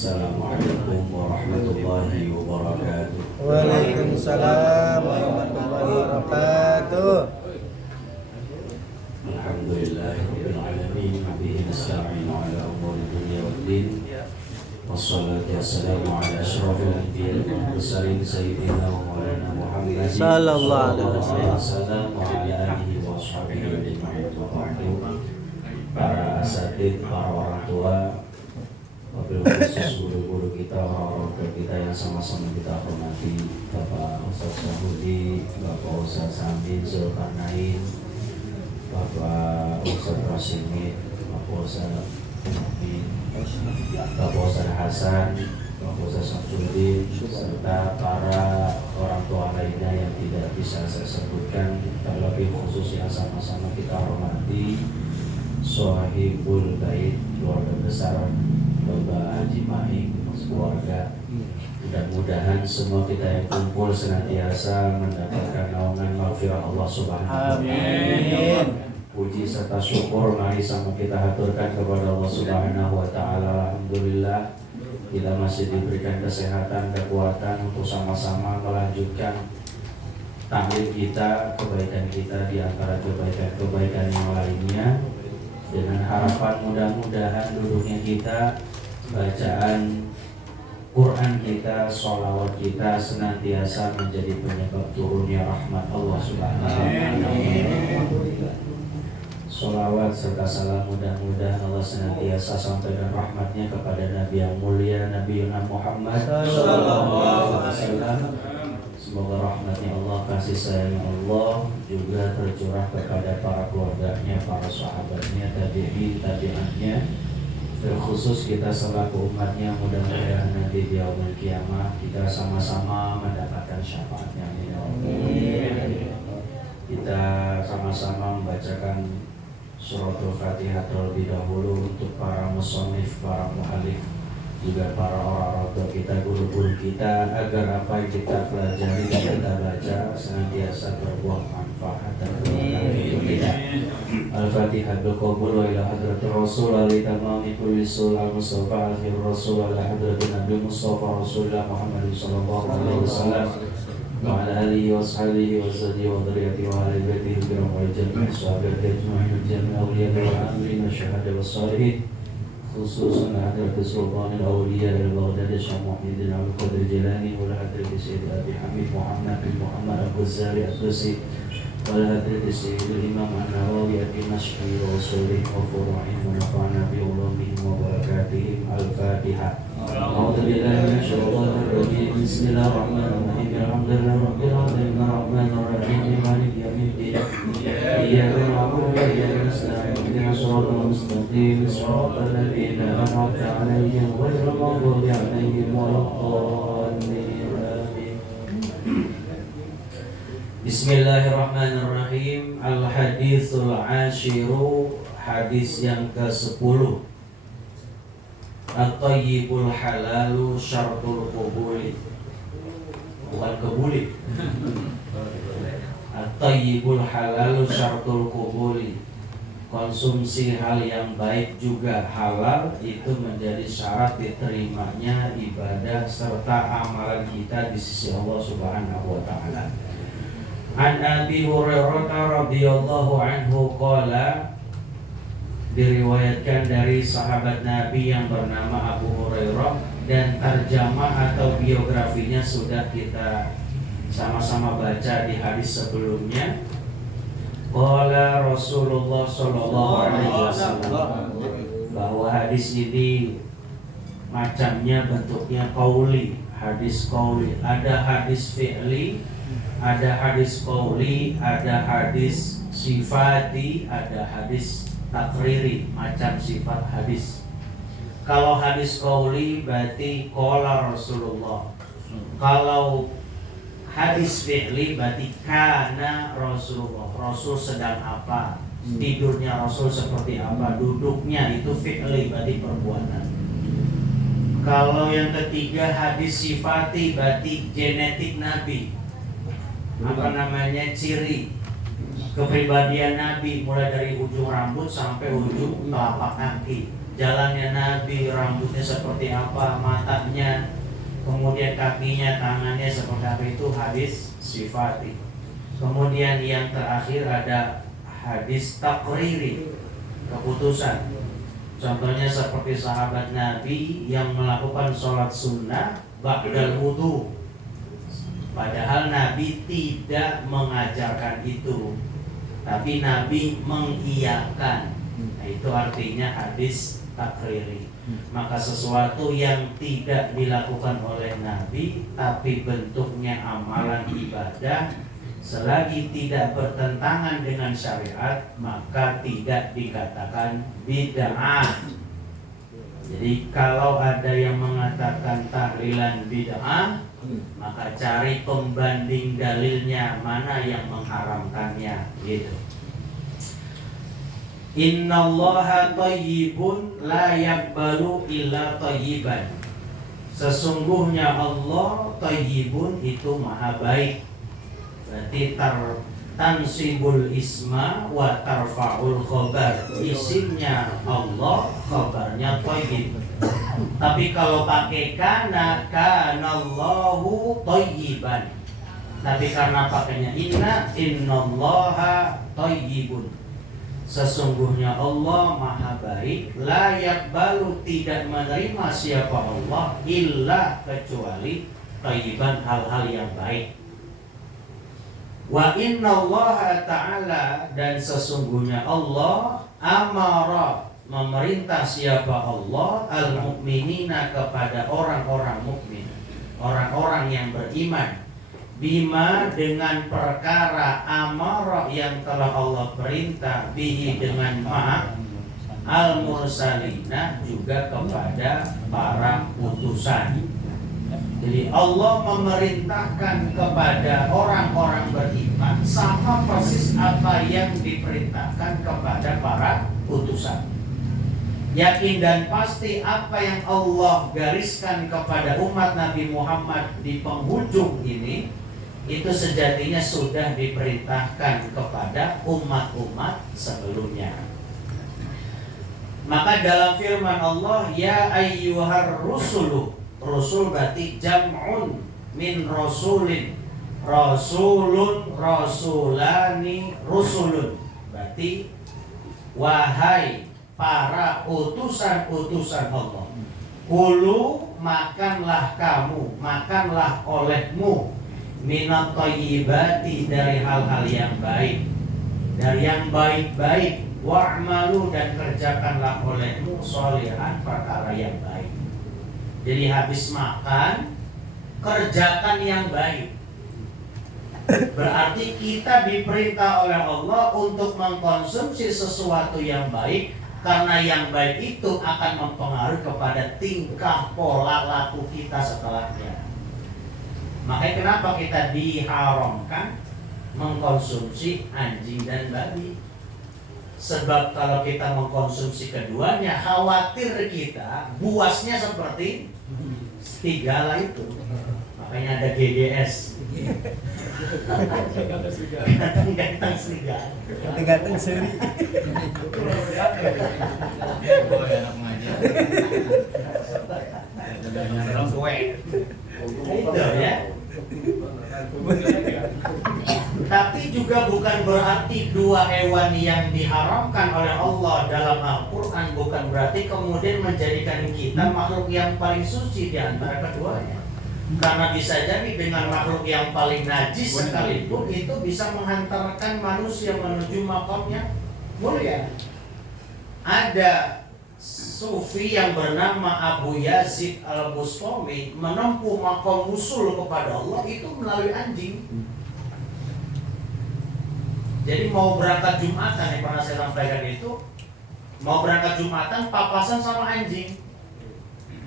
Assalamualaikum warahmatullahi wabarakatuh. Waalaikumsalam warahmatullahi wabarakatuh. Alhamdulillahirabbil alamin, bihi nasta'inu ala umuri dunya waddin. Wassalatu wassalamu ala asyrafil anbiya'i wal mursalin sayyidina wa maulana Muhammadin sallallahu alaihi wasallam wa ala alihi wa ashabihi ajma'in. Para asatidz, para orang tua, wabil khusus guru-guru kita, orang-orang tua kita yang sama-sama kita hormati, Bapak Ustaz Syahudi, Bapak Ustaz Amin Zulkarnain, Bapak Ustaz Rasimid, Bapak Ustaz Muhammad, Bapak Ustaz Hasan, Bapak Ustaz Samsudin, serta para orang tua lainnya yang tidak bisa saya sebutkan, terlebih khusus yang sama-sama kita hormati, Sohibul Bait, keluarga besar Bapak Haji Mahing, keluarga. Mudah-mudahan semua kita yang kumpul senantiasa mendapatkan naungan maghfirah Allah Subhanahu wa Ta'ala. Puji serta syukur mari sama kita haturkan kepada Allah Subhanahu wa Ta'ala. Alhamdulillah kita masih diberikan kesehatan, kekuatan untuk sama-sama melanjutkan tahlil kita, kebaikan kita di antara kebaikan-kebaikan yang lainnya, dengan harapan mudah-mudahan duduknya kita, bacaan Quran kita, sholawat kita senantiasa menjadi penyebab turunnya rahmat Allah Subhanahu wa Ta'ala. Sholawat serta salam mudah-mudahan Allah senantiasa sampaikan rahmatnya kepada Nabi yang mulia, Nabi Muhammad sallallahu alaihi wasallam. Semoga rahmatnya Allah, kasih sayangnya Allah juga tercurah kepada para keluarganya, para sahabatnya, tabi'in, tabi'annya. Terkhusus kita selaku umatnya, mudah-mudahan nanti di yaumul kiamah kita sama-sama mendapatkan syafaatnya. Amin. Kita sama-sama membacakan suratul Fatihah terlebih dahulu untuk para musonif, para mu'alif, juga para orang-orang tua kita, guru-guru kita, agar apa yang kita pelajari dan kita baca senantiasa berbuah manfaat dan bermanfaat untuk kita. Al-Fatihah biqabul wa ila hadratir Rasul ali tamami kulli sul al-Mustafa akhir Rasul ala hadratin Nabi Mustafa Rasulullah Muhammad sallallahu alaihi wasallam wa ala alihi wa sahbihi wa sahbihi wa dzurriyyatihi wa ahli baitihi kiram wa jami'i sahabati ajma'in jami'a awliya wa amrin wa syahada wa salihin, khususan hadratus sultanil awliya al-Baghdadi Syekh Muhyiddin Abdul Qadir Jilani wa hadratus Sayyid Abi Hamid Muhammad bin Muhammad Al-Ghazali Al-Tusi wa hadratus Sayyidul Imam An-Nawawi Ad-Dimashqi wa usulih wa furu'ih wa nafa'na bi ulumihim wa barakatihim. Al-Fatihah. A'udzu billahi minasyaitonir rajim. Bismillahirrahmanirrahim. Alhamdulillahi rabbil alamin arrahmanir rahim maliki yaumiddin. Iyyaka na'budu wa iyyaka nasta'in. Ihdinas siratal mustaqim. Shiratal ladzina an'amta 'alaihim ghairil maghdubi 'alaihim waladdallin. Bismillahirrahmanirrahim. Al-haditsul ashiru, hadis yang ke-10. At-tayyibul halalu syartul qubuli. Bukan kebuli. At-tayyibul halalu syartul qubuli. Konsumsi hal yang baik juga halal, itu menjadi syarat diterimanya ibadah serta amalan kita di sisi Allah Subhanahu wa Ta'ala. An Abi Hurairah radhiyallahu anhu qala, diriwayatkan dari sahabat Nabi yang bernama Abu Hurairah, dan terjemah atau biografinya sudah kita sama-sama baca di hadis sebelumnya. Qala Rasulullah sallallahu alaihi wasallam, bahwa hadis ini macamnya bentuknya qauli, hadis qauli, ada hadis fi'li, ada hadis qauli, ada hadis sifati, ada hadis takriri, macam sifat hadis. Kalau hadis qauli berarti qala Rasulullah. Kalau hadis fi'li berarti kana Rasulullah. Rasul sedang apa? Tidurnya Rasul seperti apa? Duduknya itu fi'li, berarti perbuatan. Kalau yang ketiga hadis sifati berarti genetik Nabi. Apa namanya? Ciri kepribadian Nabi, mulai dari ujung rambut sampai ujung telapak kaki. jalannya Nabi, rambutnya seperti apa, matanya, kemudian kakinya, tangannya seperti apa, itu hadis sifati. Kemudian yang terakhir ada hadis takriri, keputusan. Contohnya seperti sahabat Nabi yang melakukan sholat sunnah ba'dal wudu, padahal Nabi tidak mengajarkan itu, tapi Nabi mengiyakan. Nah, itu artinya hadis takriri. Maka sesuatu yang tidak dilakukan oleh Nabi tapi bentuknya amalan ibadah, selagi tidak bertentangan dengan syariat, maka tidak dikatakan bid'ah. Jadi kalau ada yang mengatakan tahlilan bid'ah, maka cari pembanding dalilnya, mana yang mengharamkannya, gitu. Innallaha thayyibun la yaqbalu illa thayyiban. Sesungguhnya Allah thayyibun, itu maha baik. Berarti tansibul isma wa tarfa'ul khobar. Isimnya Allah, khobarnya thayyib. Tapi kalau pakai kana, kanallahu thayyiban. Tapi karena pakainya innallaha thayyibun, sesungguhnya Allah maha baik. La yaqbalu, tidak menerima siapa Allah, illa, kecuali, thayyiban, hal-hal yang baik. Wa innallaha ta'ala, dan sesungguhnya Allah amara, memerintah siapa Allah, al-mu'minina, kepada orang-orang mukmin, orang-orang yang beriman, bima, dengan perkara, amara, yang telah Allah perintah, bihi, dengan ma, al-mursalina, juga kepada para utusan. Jadi Allah memerintahkan kepada orang-orang beriman sama persis apa yang diperintahkan kepada para utusan. Yakin dan pasti apa yang Allah gariskan kepada umat Nabi Muhammad di penghujung ini, itu sejatinya sudah diperintahkan kepada umat-umat sebelumnya. Maka dalam firman Allah, ya ayyuhar rusulu, Rasul berarti jam'un min rasulin, rasulun, rasulani, rusulun. Berarti wahai para utusan-utusan Allah, kulu, makanlah kamu, makanlah olehmu, minat thayyibati, dari hal-hal yang baik, dari yang baik-baik, wa'malu, dan kerjakanlah olehmu sholihan, perkara yang baik. Jadi habis makan, kerjakan yang baik. Berarti kita diperintah oleh Allah untuk mengkonsumsi sesuatu yang baik, karena yang baik itu akan mempengaruhi kepada tingkah pola laku kita setelahnya. Makanya kenapa kita diharamkan mengkonsumsi anjing dan babi? Sebab kalau kita mengkonsumsi keduanya, khawatir kita buasnya seperti serigala itu. Makanya ada GDS. Ganteng serigala. Ganteng seri. Itu ya. Tapi juga bukan berarti dua hewan yang diharamkan oleh Allah dalam Al-Quran bukan berarti kemudian menjadikan kita makhluk yang paling suci di antara keduanya. Karena bisa jadi dengan makhluk yang paling najis sekalipun itu bisa menghantarkan manusia menuju makamnya mulia. Ada sufi yang bernama Abu Yazid Al-Bustami menempuh makam usul kepada Allah itu melalui anjing. Jadi mau berangkat Jumatan, yang pernah saya sampaikan itu, mau berangkat Jumatan papasan sama anjing.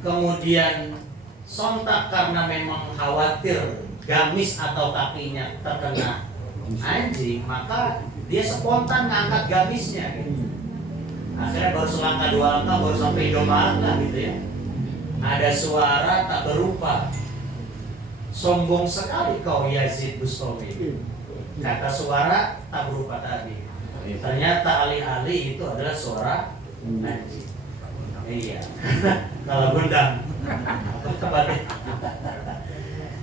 Kemudian sontak karena memang khawatir gamis atau kakinya terkena anjing, maka dia spontan ngangkat gamisnya gitu. Akhirnya baru selangkah dua langkah baru sampai Indomaret gitu ya. Ada suara tak berupa, sombong sekali kau Yazid Bustami. Kata suara tak berupa tadi, ternyata alih-alih itu adalah suara anjing. Iya. Kalau gundam.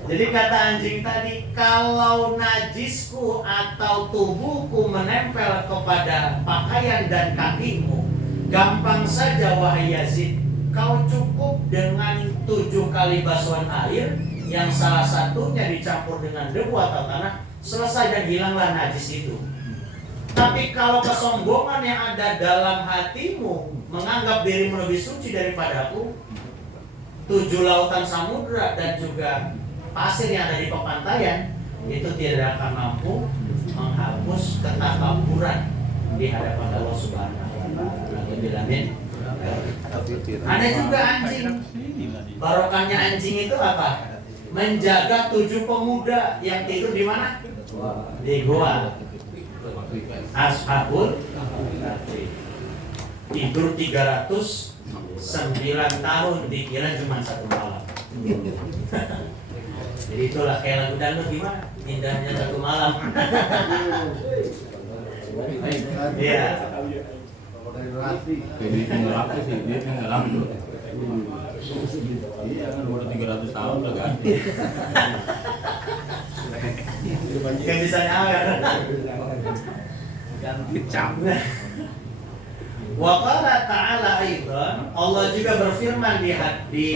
Jadi kata anjing tadi, kalau najisku atau tubuhku menempel kepada pakaian dan kakimu, gampang saja wahai Yazid, kau cukup dengan 7 kali basuhan air yang salah satunya dicampur dengan debu atau tanah, selesai dan hilanglah najis itu. Tapi kalau kesombongan yang ada dalam hatimu menganggap dirimu lebih suci daripadaku, 7 lautan samudra dan juga pasir yang ada di pepantaian itu tidak akan mampu menghapus ketakaburan di hadapan Allah Subhanahu wa taala. Ada juga anjing. Barokahnya anjing itu apa? Menjaga 7 pemuda yang tidur di mana? Di gua. Ashabul Kahfi. Tidur 309 tahun, dikira cuma 1 malam. Jadi itulah kayak lagu dangdut, gimana? Indahnya 1 malam. Iya. Jadi tinggal apa sih? Dia tinggal apa tuh? Iya kan udah 300 tahun udah ganti. Yang bisa nyawer. Kecap. Wa qala ta'ala aidan, Allah juga berfirman di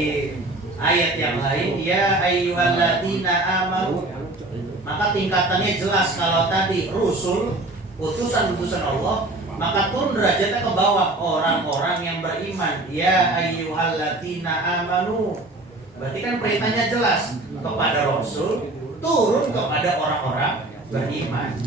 ayat yang lain, ya ayyuhalladzina amanu. Maka tingkatannya jelas. Kalau tadi rusul, utusan-utusan Allah, maka turun derajatnya ke bawah, orang-orang yang beriman. Ya ayyuhalladzina amanu. Berarti kan perintahnya jelas kepada rasul, turun kepada orang-orang beriman.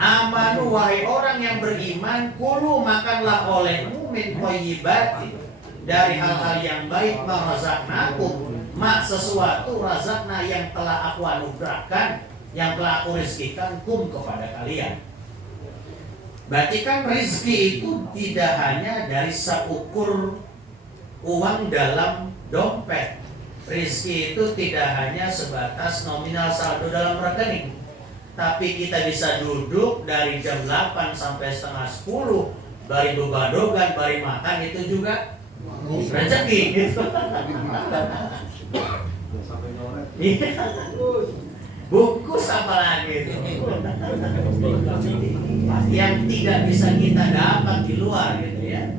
Amanu, wahai orang yang beriman, kulu makanlah olehmu min thayyibati, dari hal-hal yang baik, marazaqnakum, mak sesuatu razaqna yang telah aku anugerahkan, yang telah aku rizkikan kum kepada kalian. Berarti kan rizki itu tidak hanya dari seukur uang dalam dompet. Rizki itu tidak hanya sebatas nominal saldo dalam rekening, tapi kita bisa duduk dari jam 8 sampai setengah 10, bari bebadogan, bari makan, itu juga rezeki gitu. Bungkus apa lagi itu? Yang tidak bisa kita dapat di luar gitu ya.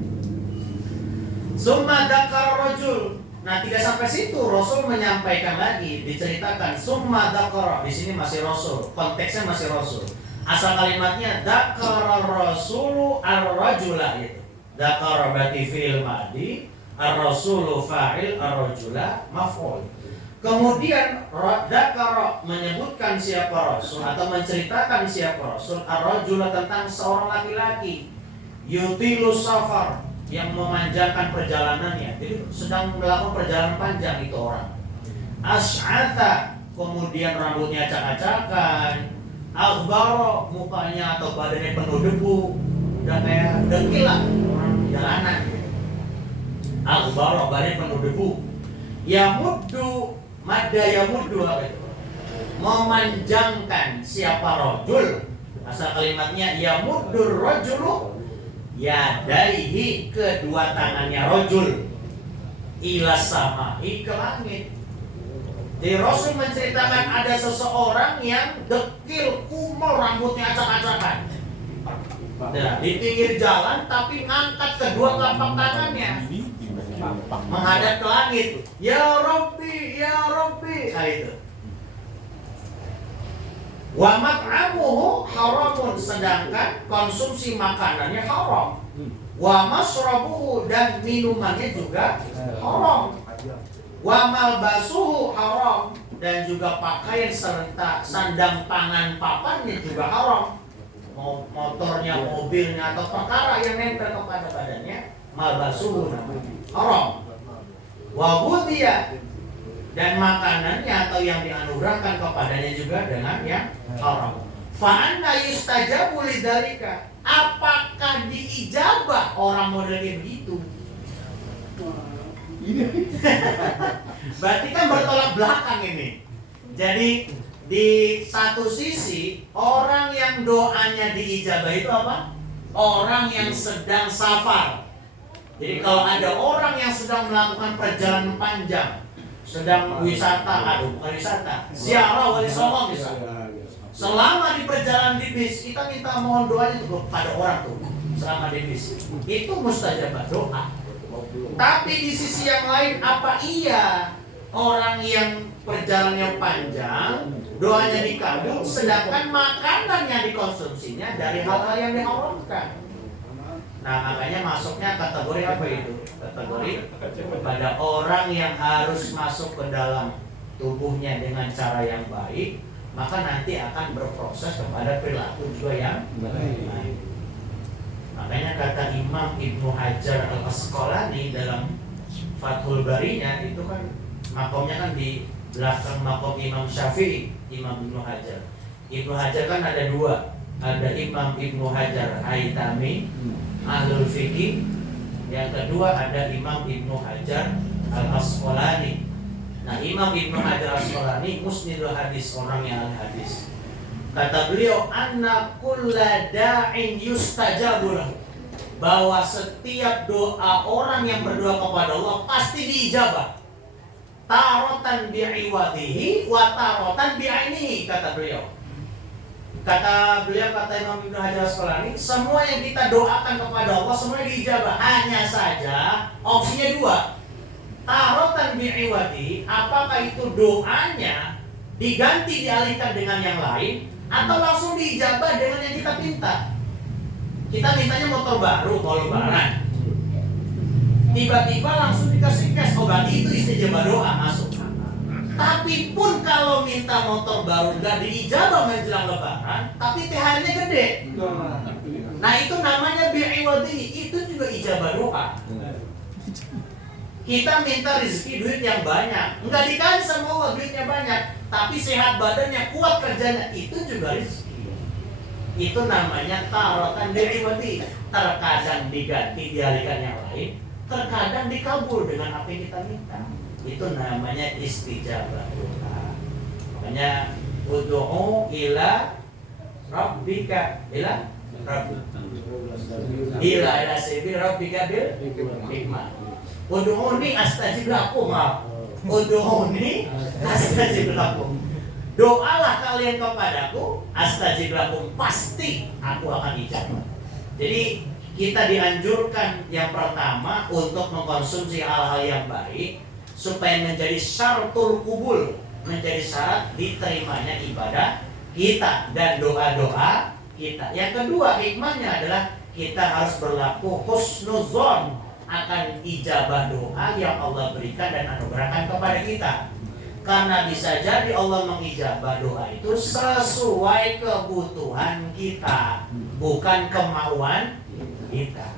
Summa dzakar rajul. Nah, tidak sampai situ, Rasul menyampaikan lagi, diceritakan summa dzakara. Di sini masih Rasul, konteksnya masih Rasul. Asal kalimatnya dzakara rasulu ar-rajula gitu. Dzakara berarti fi'il madhi, ar-rasulu fa'il, ar-rajula maf'ul. Kemudian dzakara menyebutkan siapa Rasul atau menceritakan siapa Rasul, ar-rajula tentang seorang laki-laki, yutilu safar, yang memanjangkan perjalanannya. Jadi sedang melakukan perjalanan panjang itu orang. Asy'atha, kemudian rambutnya acak-acakan. Aghbara, mukanya atau badannya penuh debu, udah kayak dengkilah orang jalanan. Aghbara, badannya penuh debu. Yamuddu, madda yamuddu apa itu? Memanjangkan siapa rajul. Asal kalimatnya yamuddur rajulu yadaihi, kedua tangannya rajul, ila sama'i, ke langit. Jadi Rasul menceritakan ada seseorang yang dekil, kumel, rambutnya acak-acakan. Nah, di pinggir jalan tapi ngangkat kedua telapak tangannya menghadap ke langit. Ya Rabbi, ya Rabbi. Nah itu. Wa mat'amuhu haramun, sedangkan konsumsi makanannya haram. Wa masrabuhu, dan minumannya juga haram. Wa malbasuhu haram, dan juga pakaian serta sandang pangan papannya juga haram. Motornya, mobilnya, atau perkara yang nempel kepada badannya, malbasuhu namanya haram. Wa ghudhiya, dan makanannya atau yang dianugerahkan kepadanya juga dengan yang haram. Fa anna yustajabu lidzalika, apakah diijabah orang modelnya begitu? Berarti kan bertolak belakang ini. Jadi di satu sisi orang yang doanya diijabah itu apa? Orang yang sedang safar. Jadi kalau ada orang yang sedang melakukan perjalanan panjang, sedang wisata, bukan wisata, ziarah wali songo misalnya. Selama di perjalanan di bis, kita minta mohon doanya tuh pada orang tuh selama di bis. Itu mustajabah doa. Tapi di sisi yang lain, apa iya orang yang perjalanannya panjang, doanya dikabul, sedangkan makanan yang dikonsumsinya dari hal-hal yang diharamkan? Nah, makanya masuknya kategori apa itu? Kategori pada orang yang harus masuk ke dalam tubuhnya dengan cara yang baik, maka nanti akan berproses kepada perilaku juga yang baik. Makanya kata Imam Ibnu Hajar Al-Asqalani dalam Fathul Barinya, itu kan makomnya kan di belakang makom Imam Syafi'i, Imam Ibnu Hajar. Ibnu Hajar kan ada dua, ada Imam Ibnu Hajar Haytami Ahlul Fiqih, yang kedua ada Imam Ibnu Hajar Al-Asqalani. Nah, Imam Ibnu Hajar Al-Asqalani musnidul hadis, orang yang hadis. Kata beliau, anna kulla da'in yustajabu lahu, bahwa setiap doa orang yang berdoa kepada Allah pasti diijabah. Tarotan bi'iwadihi wa tarotan bi'ainihi, kata beliau. Kata Imam Ibnu Hajar Al-Asqalani, semua yang kita doakan kepada Allah semuanya diijabah. Hanya saja opsinya dua. Tarotan bi'iwadihi, apakah itu doanya diganti dialihkan dengan yang lain, atau langsung diijabah dengan yang kita minta. Kita mintanya motor baru mau lebaran, tiba-tiba langsung dikasih cash, oh berarti itu istijabah doa masuk. Tapi pun kalau minta motor baru nggak diijabah menjelang lebaran, tapi THR-nya gede, nah itu namanya bi'iwadihi, itu juga ijabah doa. Kita minta rezeki duit yang banyak, nggak dikasih sama Allah duitnya banyak, tapi sehat badannya, kuat kerjanya, itu juga rezeki. Itu namanya tarotan bi'iwadihi. Terkadang diganti dialihkan yang lain, terkadang dikabul dengan apa yang kita minta. Itu namanya istijabah doa. Makanya ud'u ila rabbika ila sabil rabbika bil hikmah. Ud'uni astajib lakum. Ud'uni astajib lakum. Doalah kalian kepadaku, astajib lakum, pasti aku akan ijabah. Jadi kita dianjurkan yang pertama untuk mengkonsumsi hal-hal yang baik, supaya menjadi syaratul kubul, menjadi syarat diterimanya ibadah kita dan doa-doa kita. Yang kedua, hikmahnya adalah kita harus berlaku husnuzon akan ijabah doa yang Allah berikan dan anugerahkan kepada kita. Karena bisa jadi Allah mengijabah doa itu sesuai kebutuhan kita, bukan kemauan kita.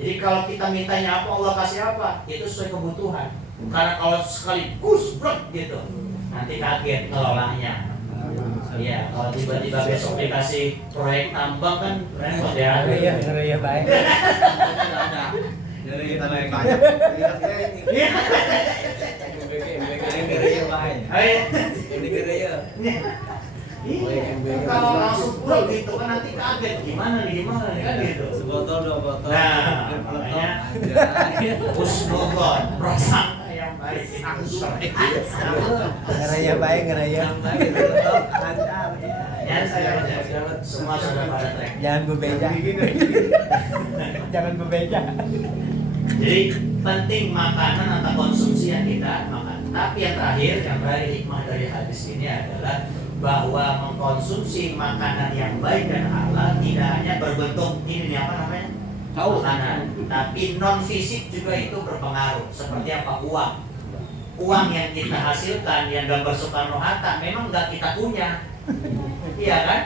Jadi kalau kita mintanya apa, Allah kasih apa, itu sesuai kebutuhan. Karena kalau sekaligus brek gitu, nanti kaget ngelolanya. Iya, kalau tiba-tiba besok dikasih proyek tambang kan repot ya. Ngeri ya baik. Jadi kita naik banyak. Kalau langsung brek gitu kan nanti kaget, gimana nih kan gitu. Sebotol 2 botol. Nah, makanya husnuzon, prasangka yang baik. Ngeraya baik, ngeraya. Ya, saya semua sudah pada track. Jangan bebeja. Jangan bebeja. Jadi penting makanan atau konsumsi yang kita makan. Tapi yang terakhir hikmah dari hadis ini adalah bahwa mengkonsumsi makanan yang baik dan halal tidak hanya berbentuk ini apa namanya? Makanan, tapi non fisik juga itu berpengaruh. Seperti apa? Uang yang kita hasilkan, yang gambar Soekarno-Hatta memang nggak kita punya, iya kan?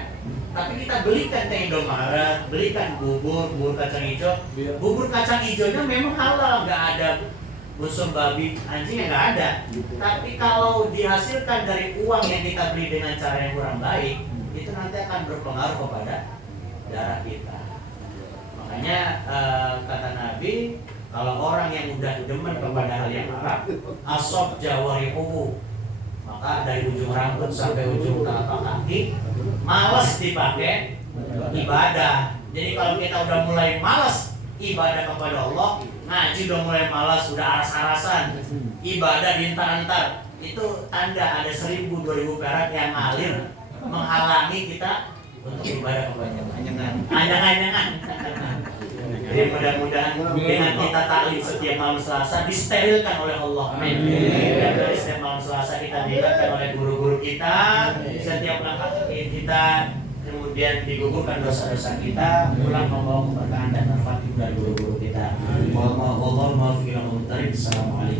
Tapi kita belikan ke Indomaret, belikan bubur kacang hijau. Bubur kacang hijaunya memang halal, nggak ada unsur babi, anjingnya nggak ada. Tapi kalau dihasilkan dari uang yang kita beli dengan cara yang kurang baik, itu nanti akan berpengaruh kepada darah kita. Makanya kata Nabi, kalau orang yang udah demen kepada hal yang haram, asob jawarihuhu, maka dari ujung rambut sampai ujung telapak kaki malas dipakai ibadah. Jadi kalau kita udah mulai malas ibadah kepada Allah, Ngaji udah mulai malas, udah aras-arasan. Ibadah diantar-antar. Itu tanda ada 1000, 2000 perak yang ngalir menghalangi kita untuk ibadah kebanyakan. Anyangan. Jadi mudah-mudahan dengan kita taklim setiap malam Selasa disterilkan oleh Allah. Amin. Dari setiap malam Selasa kita diingatkan oleh guru-guru kita, setiap langkah kaki kita kemudian digugurkan dosa-dosa kita, pulang membawa keberkahan dan manfaat dari guru-guru kita. Wallahu muwaffiq ila aqwamit thoriq. Assalamualaikum.